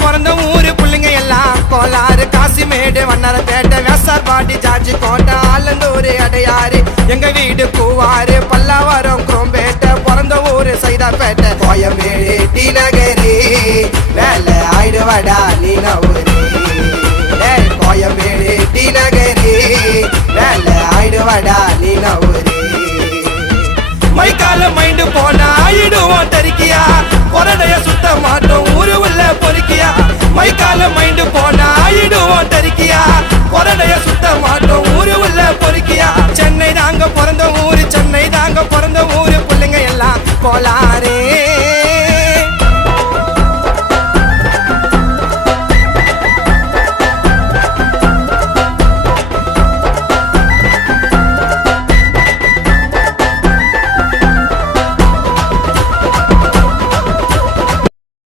பிறந்த ஊரு புள்ளிங்க எல்லாம் கோலாறு காசிமேடு வண்ணரப்பேட்டை வேசார்பாடி ஜார்ஜி கோட்டை ஆலந்தூர் அடையாறு எங்க வீடு பூவாறு பல்லாவரம் குரோம்பேட்டை பிறந்த ஊரு சைதாப்பேட்டை கோயம்பேடு டி நகரி வேலை ஆயிடுவாடா நீ நவரு கோயம்பேடு டி நகரி வேலை ஆயிடுவாடா நீ நவரு மைக்கால மைண்டு போனா ஆயிடுவோம் தரிக்கியா பொறடைய சுத்த மாட்டோம் ஊரு உள்ள பொறுக்கியா மைக்கால மைண்டு போனா ஆயிடுவோம் தரிக்கியா பொறடைய சுத்த மாட்டோம் ஊரு உள்ள பொறுக்கியா சென்னை தாங்க பிறந்த ஊரு சென்னை தாங்க பிறந்த ஊரு பிள்ளைங்க எல்லாம் கோலா